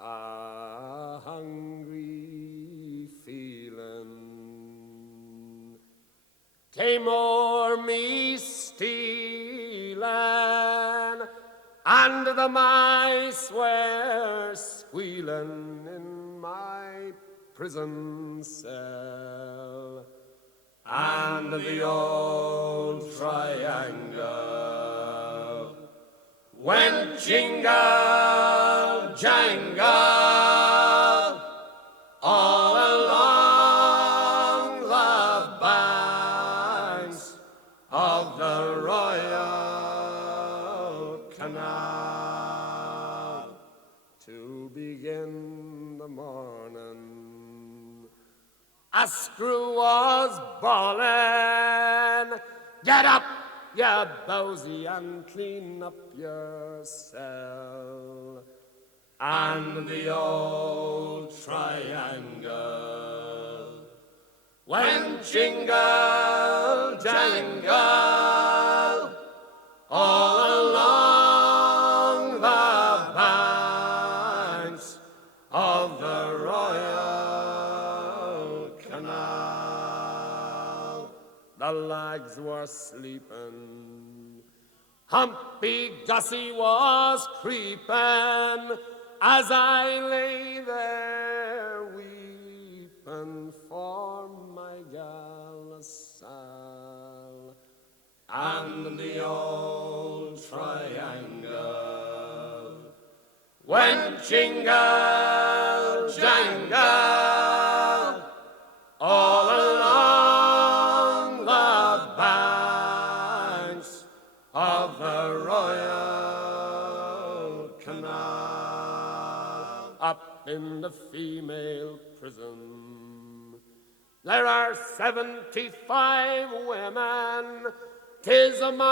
a hungry feeling came o'er me stealing, and the mice were squealing in my prison cell, and the old triangle went jingle jangle all along the banks of the Royal Canal. To begin the morning, a screw was bawling, "Get up, you bowsy, and clean up your cell." And the old triangle went jingle jangle all along the banks of the Royal Canal. The lags were sleeping, Humpy Gussie was creeping, as I lay there weeping for my gal Sal. And the old triangle went jingle jangle all along the banks of the Royal Canal. Up in the female prison there are 75 women. 'Tis among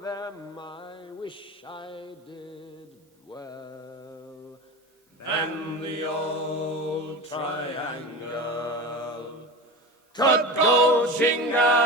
them I wish I did dwell. Then the old triangle could go jingle